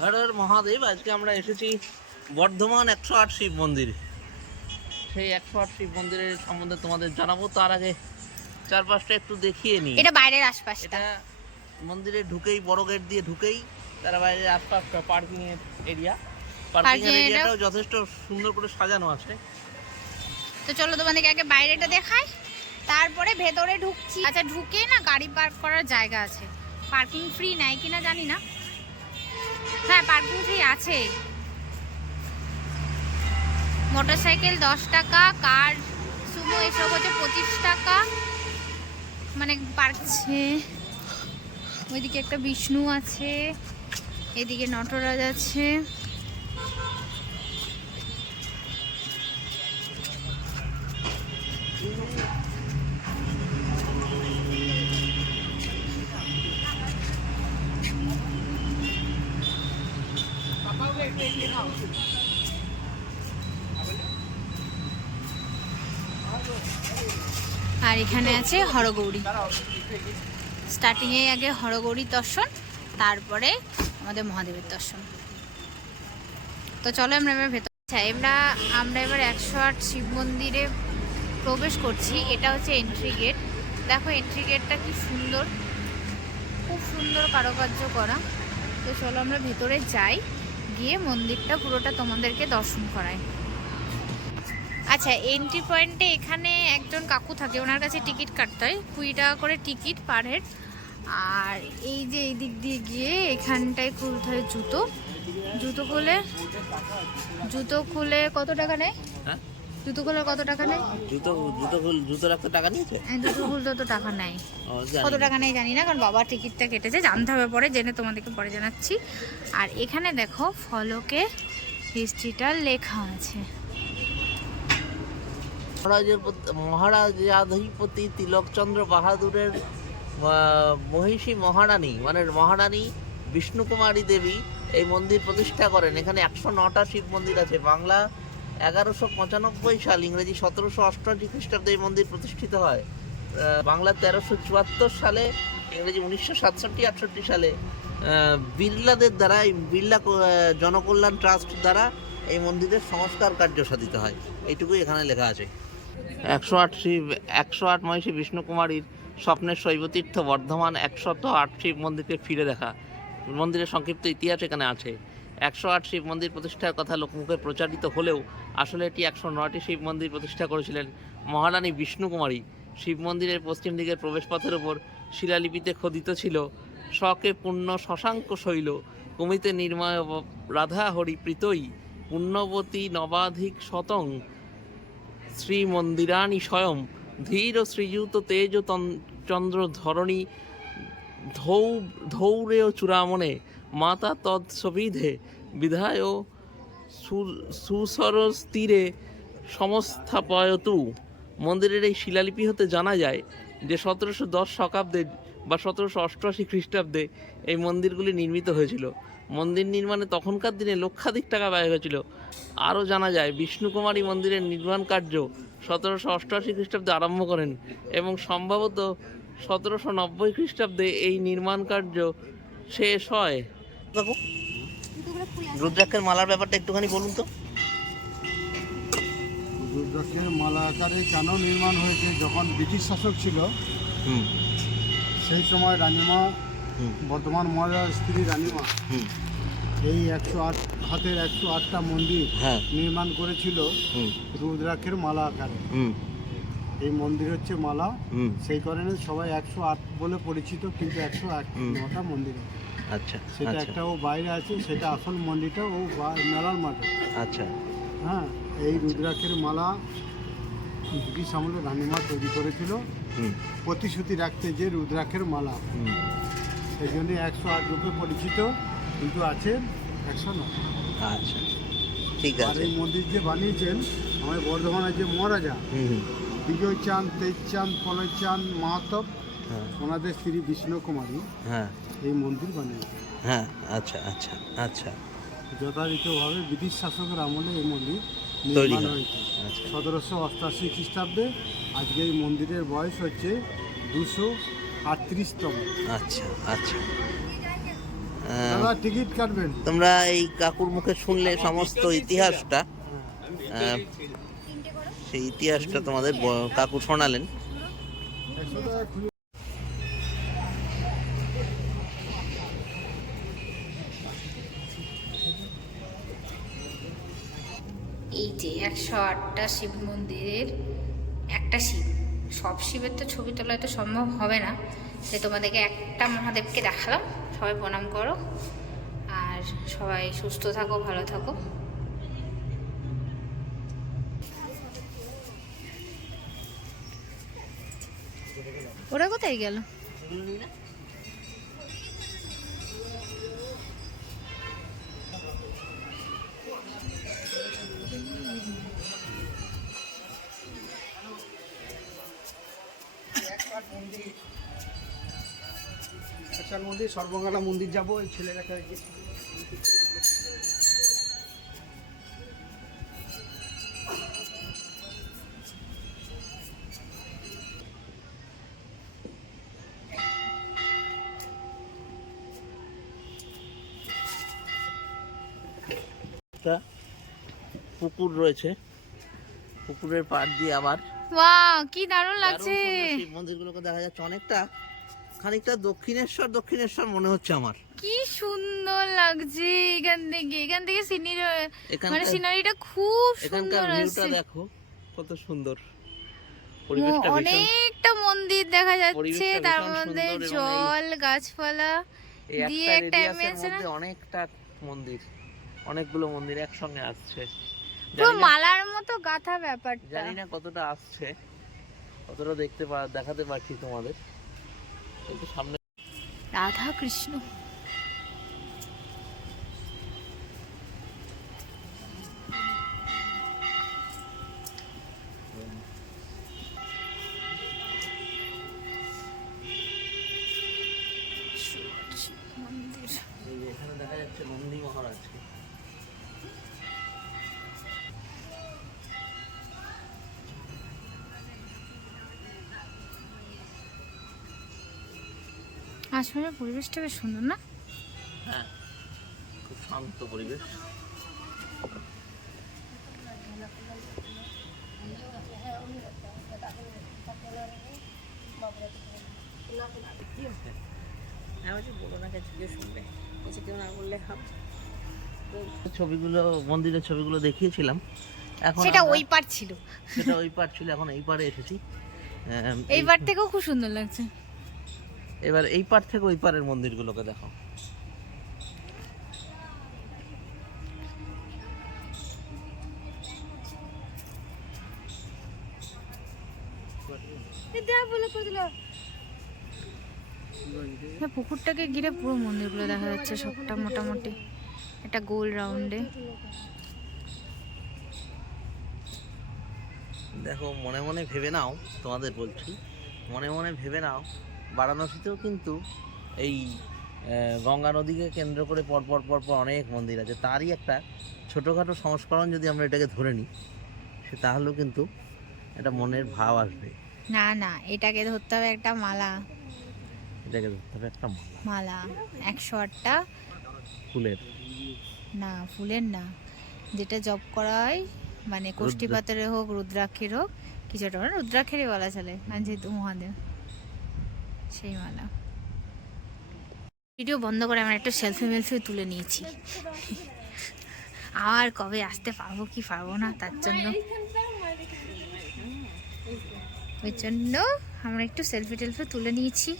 হর হর মহাদেব। আজকে আমরা এসেছি বর্ধমান 108 শিব মন্দির। সেই 108 শিব মন্দিরের সম্বন্ধে তোমাদের জানাবো। তার আগে চারপাশটা একটু দেখিয়ে নিই। এটা বাইরের আশপাশটা। এটা মন্দিরে ঢুকেই বড় গেট দিয়ে ঢুকেই তার বাইরের আশপাশটা পার্কিং এর এরিয়া। পার্কিং এর এরিয়াটাও যথেষ্ট সুন্দর করে সাজানো আছে। তো চলো তোমাদেরকে আগে বাইরেটা দেখাই, তারপরে ভেতরে ঢুকছি। আচ্ছা, ঢুকে না গাড়ি পার্ক করার জায়গা আছে। পার্কিং ফ্রি নেয় কিনা জানি না। হ্যাঁ, পার্কিং ফ্রি আছে। মোটরসাইকেল 10 টাকা, কার সুমো এসব হচ্ছে 25 টাকা। মানে পার্কছে। ওইদিকে একটা বিষ্ণু আছে, এদিকে নটরাজ আছে। আর এখানে আছে হরগৌরী। স্টার্টিং এ আগে হরগৌরীর দর্শন, তারপরে আমাদের মহাদেবের দর্শন। তো চলো আমরা এবার ভেতর। আচ্ছা, আমরা এবার 108 শিব মন্দিরে প্রবেশ করছি। এটা হচ্ছে এন্ট্রি গেট। দেখো এন্ট্রি গেটটা কি সুন্দর, খুব সুন্দর কারুকার্য করা। তো চলো আমরা ভেতরে যাই, গিয়ে মন্দিরটা পুরোটা তোমাদেরকে দর্শন করাই। আচ্ছা, এন্ট্রি পয়েন্টে এখানে একজন কাকু থাকে, ওনার কাছে টিকিট কাটতে হয়। 20 টাকা করে টিকিট পার হেড। আর এই যে এই দিক দিয়ে গিয়ে এখানটায় খুলতে হয় জুতো। জুতো খুলে কত টাকা নেয়? হ্যাঁ, জুতো খুলে কত টাকা নেয়? জুতো রাখতে টাকা নিয়েছে? জুতো খুলতে তো টাকা নেয়। কত টাকা নেয় জানি না, কারণ বাবা টিকিটটা কেটেছে। জানতে হবে পরে, জেনে তোমাদেরকে পরে জানাচ্ছি। আর এখানে দেখো ফলকে হিস্ট্রিটা লেখা আছে। মহারাজাধিপতি তিলকচন্দ্র বাহাদুরের মহিষী মহারানী, মানে মহারানী বিষ্ণুকুমারী দেবী এই মন্দির প্রতিষ্ঠা করেন। এখানে 109টা শিব মন্দির আছে। বাংলা 1195 সাল, ইংরেজি 1788 খ্রিস্টাব্দে এই মন্দির প্রতিষ্ঠিত হয়। বাংলা 1374 সালে, ইংরেজি 1967-68 সালে বিড়লাদের দ্বারা, বিড়লা জনকল্যাণ ট্রাস্ট দ্বারা এই মন্দিরের সংস্কার কার্য সাধিত হয়। এইটুকুই এখানে লেখা আছে। 108 মহিষী বিষ্ণুকুমারীর স্বপ্নের শৈবতীর্থ বর্ধমান 108 শিব মন্দিরকে ফিরে দেখা। মন্দিরের সংক্ষিপ্ত ইতিহাস এখানে আছে। 108 শিব মন্দির প্রতিষ্ঠার কথা লোকমুখে প্রচারিত হলেও আসলে এটি 109টি শিব মন্দির প্রতিষ্ঠা করেছিলেন মহারানী বিষ্ণুকুমারী। শিব মন্দিরের পশ্চিম দিকের প্রবেশপথের ওপর শিলালিপিতে খোদিত ছিল শকে পুণ্য শশাঙ্ক শৈল কুমিতে নির্ময় রাধা হরি প্রীতই পুণ্যবতী নবাধিক শতং শ্রী মন্দিরানি স্বয়ং ধীর শ্রীযুত তেজ চন্দ্র ধরণী ধৌরেয় চূড়ামনে মাতা তৎসবিধে বিধায় সুসরস্তীরে সমস্থাপয়তু। মন্দিরের এই শিলালিপি হতে জানা যায় যে 1710 শতাব্দে বা 1788 খ্রিস্টাব্দে এই মন্দিরগুলি নির্মিত হয়েছিল। মন্দির নির্মাণে তখনকার দিনে লক্ষাধিক টাকা ব্যয় হয়েছিল। আরও জানা যায় বিষ্ণুকুমারী মন্দিরের নির্মাণ কার্য 1788 খ্রিস্টাব্দে আরম্ভ করেন এবং সম্ভবত 1790 খ্রিস্টাব্দে এই নির্মাণ কার্য শেষ হয়। রুদ্রাক্ষের মালার ব্যাপারটা একটুখানি বলুন তো। রুদ্রাক্ষের মালা আকারে কেন নির্মাণ হয়েছে? যখন ব্রিটিশ শাসক ছিল সেই সময় রানীমা, বর্ধমান মহারাজার স্ত্রী রানীমা এই 108 হাতের 108টা মন্দির নির্মাণ করেছিল রুদ্রাক্ষের মালা আকারে। এই মন্দির হচ্ছে মালা, সেই কারণে সবাই 108 বলে পরিচিত, কিন্তু 109টা মন্দির। আচ্ছা, সেটা একটাও বাইরে আছে, সেটা আসল মন্দিরটা ও মেলার মাঠে। আচ্ছা, হ্যাঁ, এই রুদ্রাক্ষের মালা ব্রিটিশ আমলে রানীমা তৈরি করেছিল প্রতিশ্রুতি রাখতে, যে রুদ্রাক্ষের মালা। এই জন্য 108 রূপে পরিচিত, কিন্তু আছে 109। আচ্ছা, ঠিক আছে। আর এই মন্দির যে বানিয়েছেন আমাদের বর্ধমানের যে মহারাজা বিজয় চাঁদ, তেজ চাঁদ, পলয় চাঁদ মাহাতো, ওনাদের স্ত্রী বিষ্ণুকুমারী এই মন্দির বানিয়েছে। হ্যাঁ, আচ্ছা আচ্ছা আচ্ছা। যথারীতভাবে ব্রিটিশ শাসকের আমলে এই মন্দির নির্মাণ হয়েছে 1788 খ্রিস্টাব্দে। আজকে এই মন্দিরের বয়স হচ্ছে 238তম। আচ্ছা আচ্ছা। মালা টিকিট কাটবেন। তোমরা এই কাকুর মুখে শুনলে সমস্ত ইতিহাসটা, সেই ইতিহাসটা তোমাদের কাকু শোনালেন। 100 টাকা খুলে এই যে 108টা শিব মন্দিরের একটা শিব, সব শিবের তো ছবি তোলা তো সম্ভব হবে না, তাই তোমাদেরকে একটা মহাদেবকে দেখালাম। সবাই প্রণাম করো আর সবাই সুস্থ থাকো, ভালো থাকো। ওরা কোথায় গেল? মন্দির, সর্বঙ্গালা মন্দির যাবো, এই ছেলেটাকে একটা পুকুর রয়েছে, পুকুরের পাড় দিয়ে আবার ওয়াও, কি দারুণ লাগছে। শিব মন্দিরগুলোকে দেখা যাচ্ছে। অনেকটা খানিকটা দক্ষিণেশ্বর মনে হচ্ছে আমার। কি সুন্দর লাগছে এখান থেকে মানে সিনারিটা খুব এখানকার সুন্দর ভিউটা আছে। দেখো কত সুন্দর, পরিবেশটা ভীষণ, অনেকটা মন্দির দেখা যাচ্ছে, পরিবেশটা তার ভীষণ মধ্যে সুন্দর এবং জল গাছপালা এই দিয়ে একটা একটা রেডিয়াসের image মধ্যে অনেকটা মন্দির, অনেকগুলো মন্দির একসঙ্গে আসছে। পুরো মালার মতো গাঁথা ব্যাপারটা। জানি না কতটা আসছে, কতটা দেখাতে পারছি তোমাদের। একটু সামনে রাধা কৃষ্ণ। এই যে এখানে দেখা যাচ্ছে নন্দী মহারাজকে। আসলে পরিবেশটা বেশ সুন্দর না? হ্যাঁ, খুব শান্ত পরিবেশ। ছবিগুলো, মন্দিরের ছবিগুলো দেখিয়েছিলাম, এখন সেটা ওই পার ছিল, সেটা ওই পার ছিল, এখন এই পারে এসেছি। এই পার থেকেও খুব সুন্দর লাগছে। এবার এই পার থেকে ওই পারের মন্দিরগুলোকে দেখো। পুকুরটাকে ঘিরে পুরো মন্দিরগুলো দেখা যাচ্ছে সবটা মোটামুটি একটা গোল রাউন্ডে। দেখো, মনে মনে ভেবে নাও, তোমাদের বলছি, মনে মনে ভেবে নাও বারাণসীতেও কিন্তু এই গঙ্গা নদীকে কেন্দ্র করে পরপর অনেক মন্দির আছে। তারই একটা ছোটোখাটো সংস্করণ যদি আমরা এটাকে ধরে নিই, সে তাহলেও কিন্তু একটা মনের ভাব আসবে। না না, এটাকে ধরতে হবে একটা মালা, এটাকে ধরতে হবে একটা মালা 108টা ফুলের, না ফুলের না, যেটা জপ করা হয়, মানে কোষ্ঠী পাথরে হোক, রুদ্রাক্ষের হোক, কিছুটা মানে রুদ্রাক্ষেরই বলা চলে, কারণ যেহেতু মহাদেব, সেই মালা। ভিডিও বন্ধ করে আমরা একটু সেলফি তুলে নিয়েছি, আর কবে আসতে পারবো কি পারবো না, তার জন্য ওই জন্য আমরা একটু সেলফি তুলে নিয়েছি।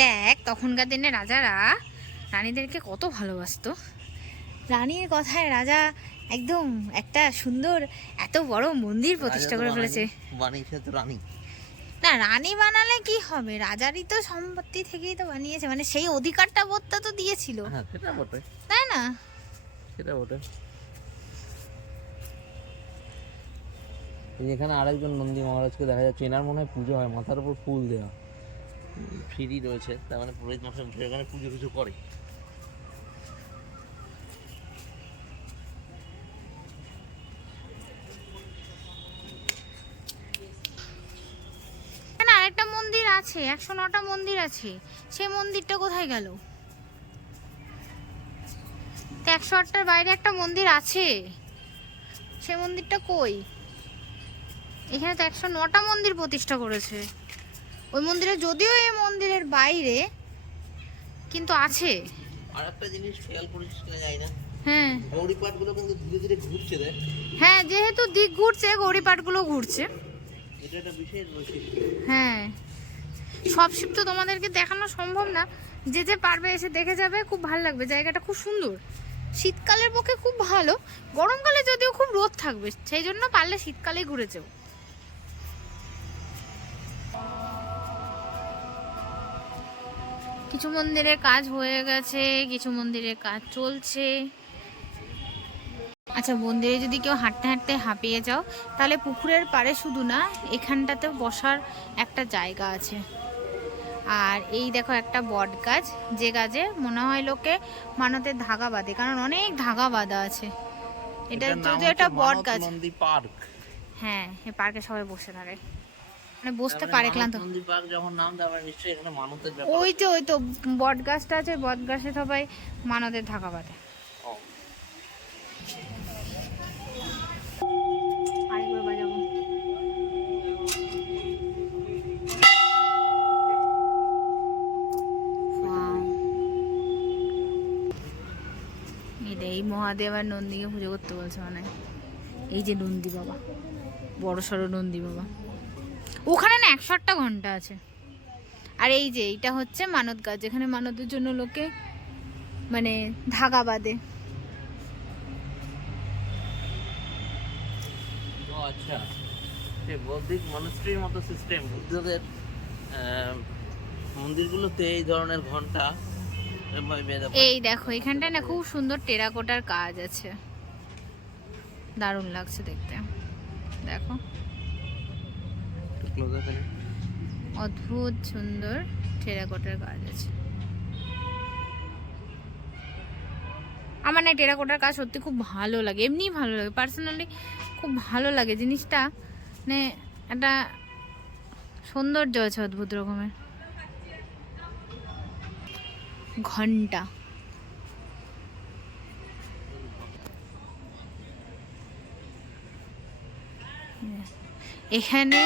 দেখ, তখনকার দিনে রাজারা রানীদেরকে কত ভালোবাসতো। রানীর কথায় রাজা একদম একটা সুন্দর এত বড় মন্দির প্রতিষ্ঠা করে ফেলেছে। বানিয়েছে তো রানী, না রানী বানালে কি হবে, রাজারই তো সম্পত্তি থেকেই তো বানিয়েছে, মানে সেই অধিকারটা বোধটা তো দিয়েছিল। হ্যাঁ সেটা বটে, তাই না? সেটা বটে। এখানে আরেকজন নন্দী মহারাজকে দেখা যাচ্ছে, এনার মনে হয় পুজো হয়, মাথার উপর ফুল দেওয়া, ফ্রি রয়েছে, তার মানে পুরোহিত মশাই এখানে পুজো করে। আরেকটা মন্দির আছে আছে, 109টা মন্দির আছে, সেই মন্দিরটা কোথায় গেল? 108টার বাইরে একটা মন্দির আছে, সেই মন্দিরটা কই? এখানে তো 109টা মন্দির প্রতিষ্ঠা করেছে। ওই মন্দিরে, যদিও এই মন্দিরের বাইরে, কিন্তু আছে। আর একটা জিনিস খেয়াল করিস কিনা জানি না, হ্যাঁ গৌরীপাঠগুলো কিন্তু ধীরে ধীরে ঘুরছে দেখ। হ্যাঁ, যেহেতু দিক ঘুরছে, গৌরীপাঠগুলো ঘুরছে। এটা একটা বিশেষ বৈশিষ্ট্য। হ্যাঁ, সব শিব তো তোমাদেরকে দেখানো সম্ভব না, যে যে পারবে এসে দেখে যাবে, খুব ভালো লাগবে। জায়গাটা খুব সুন্দর, শীতকালের পক্ষে খুব ভালো। গরমকালে যদিও খুব রোদ থাকবে, সেই জন্য পারলে শীতকালেই ঘুরে যাও। কিছু মন্দিরের কাজ হয়ে গেছে, কিছু মন্দিরের কাজ চলছে। আচ্ছা, মন্দিরে যদি কেউ হাঁটতে হাঁটতে হাঁপিয়ে যাও, তাহলে পুকুরের পাড়ে শুধু না, এখানটাতে বসার একটা জায়গা আছে। আর এই দেখো একটা বট গাছ, যে গাছে মনে হয় লোকে মানতের ধাগা বাঁধে, কারণ অনেক ধাগা বাঁধা আছে। এটা যদি একটা বট গাছ। পার্ক। হ্যাঁ, এই পার্কে সবাই বসে থাকে, মানে বসতে পারে ক্লান্ত। মন্দির পার্ক যখন নাম দেওয়া হয়, নিশ্চয়ই এখানে মানতের ব্যাপার। ওই তো বট গাছটা আছে, বট গাছে সবাই মানতের ধাগা বাঁধে। আরেকবার বাজাবো। এই মহাদেব আর নন্দীকে পুজো করতে বলছে মানে। এই যে নন্দী বাবা, বড় সড়ো নন্দী বাবা, ওখানে না 108টা ঘন্টা আছে। আর এই যে এইটা হচ্ছে মানত গাছ, যেখানে মানতের জন্য লোকে মানে ধাগা বাঁধে। ও আচ্ছা, এই বৌদ্ধিক মনস্ট্রির মতো সিস্টেম বুদ্ধদের মন্দিরগুলোতে এই ধরনের ঘন্টা। এই দেখো, এখানটায় না খুব সুন্দর টেরাকোটার কাজ আছে, দারুণ লাগছে দেখতে। দেখো, অদ্ভুত সুন্দর টেরাকোটার কাজ আছে। আমার না টেরাকোটার কাজ সত্যি খুব ভালো লাগে, এমনি ভালো লাগে, পার্সোনালি খুব ভালো লাগে জিনিসটা। মানে একটা সৌন্দর্য আছে অদ্ভুত রকমের। ঘন্টা, এখানে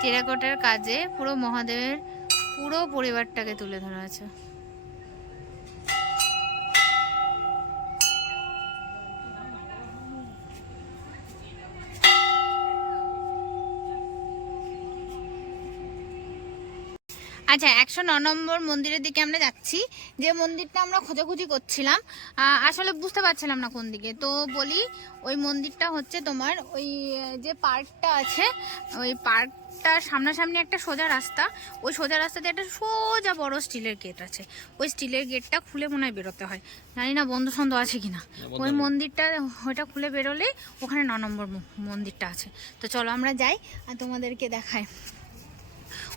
টেরাকোটার কাজে পুরো মহাদেবের পুরো পরিবারটাকে তুলে ধরা আছে। আচ্ছা, 109 নম্বর মন্দিরের দিকে আমরা যাচ্ছি। যে মন্দিরটা আমরা খোঁজাখুঁজি করছিলাম, আসলে বুঝতে পারছিলাম না কোন দিকে। তো বলি, ওই মন্দিরটা হচ্ছে তোমার ওই যে পার্কটা আছে, ওই পার্কটার সামনাসামনি একটা সোজা রাস্তা, ওই সোজা রাস্তাতে একটা সোজা বড় স্টিলের গেট আছে। ওই স্টিলের গেটটা খুলে মনে হয় বেরোতে হয়, জানি না বন্ধ সন্ধ আছে কিনা। ওই মন্দিরটা, ওইটা খুলে বেরোলে ওখানে 9 নম্বর মন্দিরটা আছে। তো চলো আমরা যাই আর তোমাদেরকে দেখাই।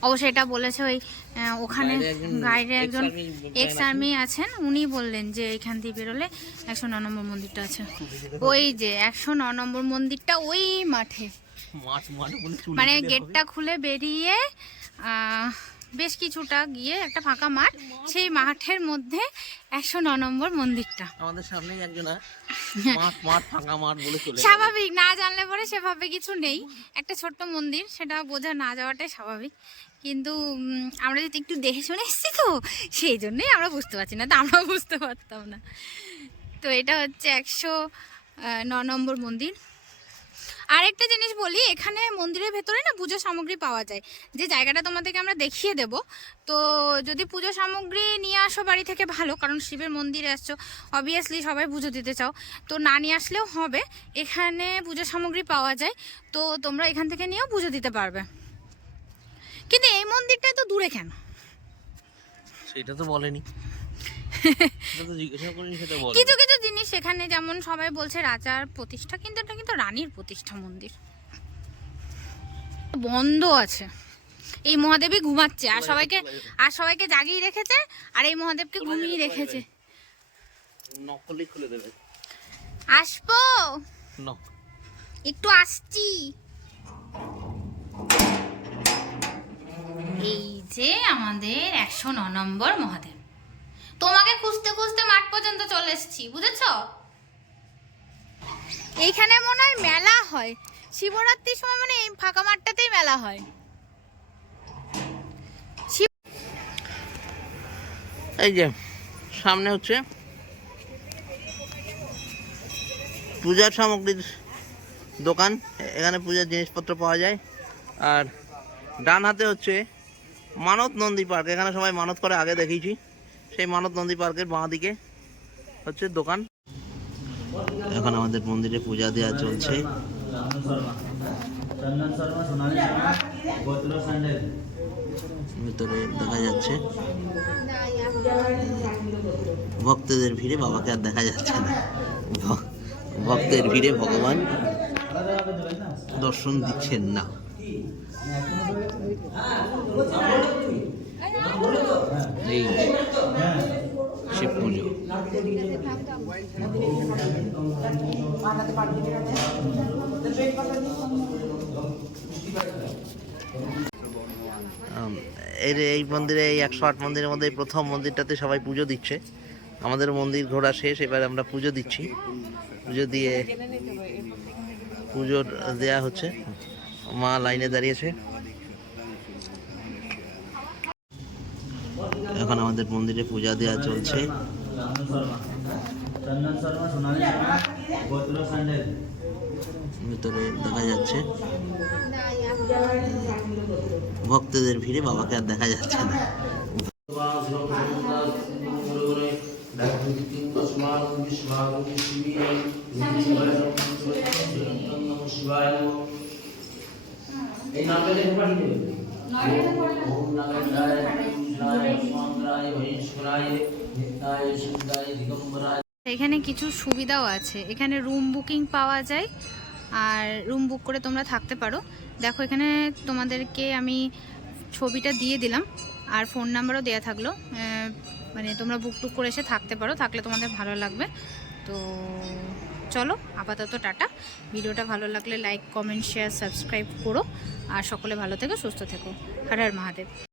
অবশ্যই এটা বলেছে ওই ওখানে গাইডে একজন এক্স আর্মি আছেন, উনি বললেন যে এখান দিয়ে বেরোলে 109 নম্বর মন্দিরটা আছে। ওই যে 109 নম্বর মন্দিরটা ওই মাঠে, মানে গেটটা খুলে বেরিয়ে বেশ কিছুটা গিয়ে একটা ফাঁকা মাঠ, সেই মাঠের মধ্যে 109 নম্বর মন্দিরটা। আমাদের সামনেই একজন মাঠ ফাঁকা মাঠ বলে চলে স্বাভাবিক, না জানলে পরে সেভাবে কিছু নেই, একটা ছোট্ট মন্দির, সেটা বোঝা না যাওয়াটাই স্বাভাবিক। কিন্তু আমরা যদি একটু দেখে শুনে এসেছি, তো সেই জন্যই আমরা বুঝতে পারছি না, তো আমরাও বুঝতে পারতাম না। তো এটা হচ্ছে 109 নম্বর মন্দির। আরেকটা জিনিস বলি, এখানে মন্দিরের ভেতরে না পুজো সামগ্রী পাওয়া যায়, যে জায়গাটা তোমাদেরকে আমরা দেখিয়ে দেব। তো যদি পুজো সামগ্রী নিয়ে আসো বাড়ি থেকে ভালো, কারণ শিবের মন্দিরে আসছো, অবভিয়াসলি সবাই পুজো দিতে চাও, তো না নিয়ে আসলেও হবে। এখানে পুজো সামগ্রী পাওয়া যায়, তো তোমরা এখান থেকে নিয়েও পুজো দিতে পারবে। কিন্তু এই মন্দিরটা তো দূরে কেন, সেটা তো বলেনি। কিছু কিছু জিনিস সেখানে, যেমন সবাই বলছে রাজার প্রতিষ্ঠা, কিন্তু এটা কিন্তু রানীর প্রতিষ্ঠা মন্দির। বন্ধ আছে, এই মহাদেবই ঘুমাচ্ছে, আর সবাইকে জাগিয়ে রেখেছে, আর এই মহাদেবকে ঘুমিয়ে রেখেছে। নকলি খুলে দেবে। আসবো, একটু আসছি। এই যে আমাদের 109 নম্বর মহাদেব। তোমাকে খুঁজতে খুঁজতে মাঠ পর্যন্ত চলে এসেছি, বুঝেছো? এইখানে মনে হয় মেলা হয় শিবরাত্রির সময়, মানে এই ফাঁকা মাঠটাতেই মেলা হয়। এই যে সামনে হচ্ছে পূজার সামগ্রীর দোকান, এখানে পূজার জিনিসপত্র পাওয়া যায়। আর ডান হাতে হচ্ছে মানত নন্দী পার্ক, এখানে সবাই মানত করে, আগে দেখিয়েছি। সেই মানত নন্দী পার্কের বাঁ দিকে হচ্ছে দোকান। এখন আমাদের মন্দিরে পূজা দেওয়া চলছে। ভিতরে দেখা যাচ্ছে ভক্তদের ভিড়ে বাবাকে আর দেখা যাচ্ছে না। ভক্তের ভিড়ে ভগবান দর্শন দিচ্ছেন না। এই শিব পুজো। এই মন্দিরে, এই 108 মন্দিরের মধ্যে এই প্রথম মন্দিরটাতে সবাই পুজো দিচ্ছে। আমাদের মন্দির ঘোরা শেষ, এবার আমরা পুজো দিচ্ছি। পুজো দিয়ে পুজো দেয়া হচ্ছে, মা লাইনে দাঁড়িয়েছে। এখন আমাদের মন্দিরে পূজা দেওয়া চলছে। ভিতরে দেখা যাচ্ছে ভক্তদের ভিড়ে বাবাকে আর দেখা যাচ্ছে না। এখানে কিছু সুবিধাও আছে, এখানে রুম বুকিং পাওয়া যায়, আর রুম বুক করে তোমরা থাকতে পারো। দেখো এখানে তোমাদেরকে আমি ছবিটা দিয়ে দিলাম, আর ফোন নাম্বারও দেওয়া থাকলো, মানে তোমরা বুক টুক করে এসে থাকতে পারো, থাকলে তোমাদের ভালো লাগবে। তো চলো আপাতত টাটা। ভিডিওটা ভালো লাগলে লাইক, কমেন্ট, শেয়ার, সাবস্ক্রাইব করো। আর সকলে ভালো থেকো, সুস্থ থেকো। হর হর মহাদেব।